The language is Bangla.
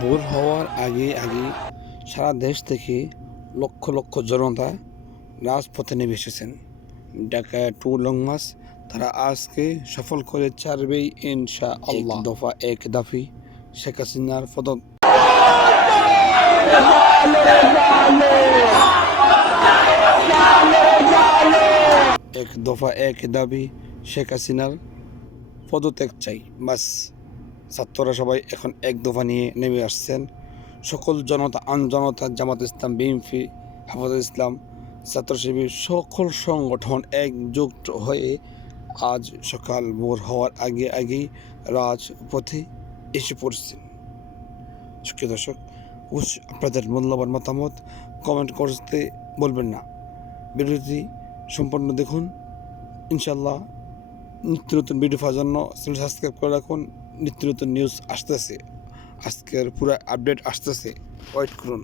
ভোর হওয়ার আগে আগে সারা দেশ থেকে লক্ষ লক্ষ জনতা রাজপথে নেমে এসেছেন। ঢাকা টু লং মাস তারা আজকে সফল করে ছাড়বেই ইনশা আল্লাহ দফা, এক দাফি, শেখ হাসিনার পদ এক দফা, এক দাবি, শেখ হাসিনার পদত্যাগ চাই, বাস। ছাত্ররা সবাই এখন এক দফা নিয়ে নেমে আসছেন। সকল জনতা আন জনতা জামাত ইসলাম, বিএনপি, হাফাজ ইসলাম ছাত্রসেবী সকল সংগঠন একজোট হয়ে আজ সকাল ভোর হওয়ার আগে আগেই রাজপথে এসে পড়ছেন। সুখী দর্শক আপনাদের মূল্যবান মতামত কমেন্ট করতে বলবেন না। ভিডিওটি সম্পূর্ণ দেখুন। ইনশাল্লাহ নিত্য নতুন ভিডিও পাওয়ার জন্য সাবস্ক্রাইব করে রাখুন। নিত্য নতুন নিউজ আসতেছে। আজকের পুরো আপডেট আসতেছে। ওয়েট করুন।